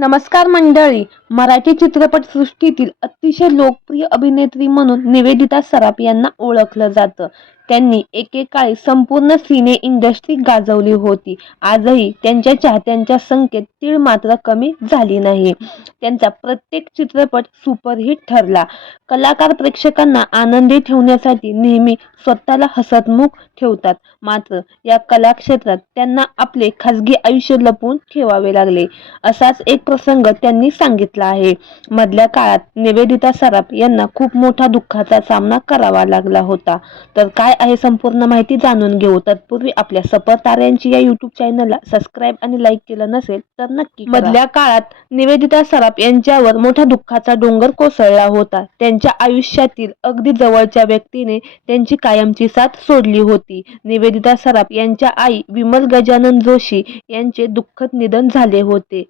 नमस्कार मंडळी. मराठी चित्रपटसृष्टीतील अतिशय लोकप्रिय अभिनेत्री म्हणून निवेदिता सराफ यांना ओळखलं जातं. त्यांनी एकेकाळी संपूर्ण सिने इंडस्ट्री गाजवली होती. आजही त्यांच्या चाहत्यांच्या संख्येत तीळ मात्र कमी झाली नाही. त्यांचा प्रत्येक चित्रपट सुपरहिट ठरला. कलाकार प्रेक्षकांना आनंदी ठेवण्यासाठी नेहमी स्वतःला हसतमुख ठेवतात. मात्र या कलाक्षेत्रात त्यांना आपले खासगी आयुष्य लपवून ठेवावे लागले. असाच एक प्रसंग त्यांनी सांगितला आहे. मधल्या काळात निवेदिता सराफ यांना खूप मोठा दुःखाचा सामना करावा लागला होता. तर काय आहे संपूर्ण माहिती जाणून घेऊ. तत्पूर्वी आपल्या सफर ताऱ्यांची या युट्यूब चॅनलला सबस्क्राईब आणि लाईक केलं नसेल तर नक्की करा. मधल्या काळात निवेदिता सराफ यांच्यावर मोठा दुःखाचा डोंगर कोसळला होता. त्यांच्या आयुष्यातील अगदी जवळच्या व्यक्तीने त्यांची कायमची साथ सोडली होती. निवेदिता सराफ यांच्या आई विमल गजानन जोशी यांचे दुःखद निधन झाले होते.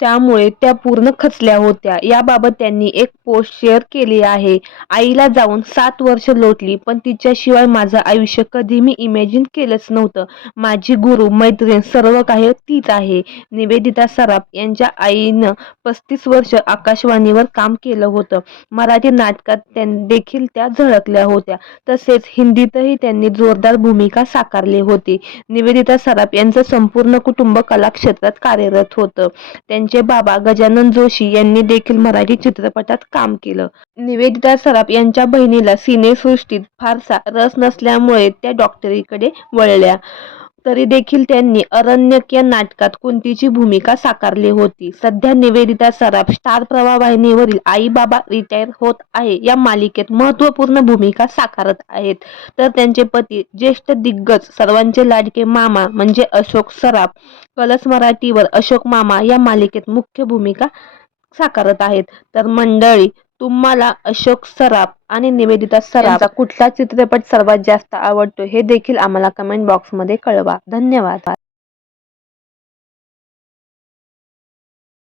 त्यामुळे त्या पूर्ण खचल्या होत्या. याबाबत त्यांनी एक पोस्ट शेअर केली आहे. आईला जाऊन 7 वर्ष लोटली, पण तिच्याशिवाय माझं आयुष्य कधी मी इमॅजिन केलंच नव्हतं. माझी गुरु, मैत्रीण, सर्व काही तीच आहे. निवेदिता सराफ यांच्या आईनं 35 वर्ष आकाशवाणीवर काम केलं होतं. मराठी नाटकात देखील त्या झळकल्या होत्या. तसेच हिंदीतही त्यांनी जोरदार भूमिका साकारली होती. निवेदिता सराफ यांचं संपूर्ण कुटुंब कलाक्षेत्रात कार्यरत होतं. त्यांचे बाबा गजानन जोशी यांनी देखील मराठी चित्रपटात काम केलं. निवेदिता सराफ यांच्या बहिणीला सिनेसृष्टीत फारसा रस नसल्यामुळे त्या डॉक्टरीकडे वळल्या. तरी देखील त्यांनी अरण्यक या नाटकात कुंतीची भूमिका साकारली होती. सध्या निवेदिता सराफ स्टार प्रवाह वाहिनीवरील आई बाबा रिटायर होत आहे या मालिकेत महत्त्वपूर्ण भूमिका साकारत आहेत. तर त्यांचे पती ज्येष्ठ दिग्गज सर्वांचे लाडके मामा म्हणजे अशोक सराफ कलर्स मराठीवर अशोक मामा या मालिकेत मुख्य भूमिका साकारत आहेत. तर मंडळी, तुम्हाला अशोक सराफ आणि निवेदिता सराफ यांचा कुठला चित्रपट सर्वात जास्त आवडतो हे देखील आम्हाला कमेंट बॉक्समध्ये कळवा. धन्यवाद.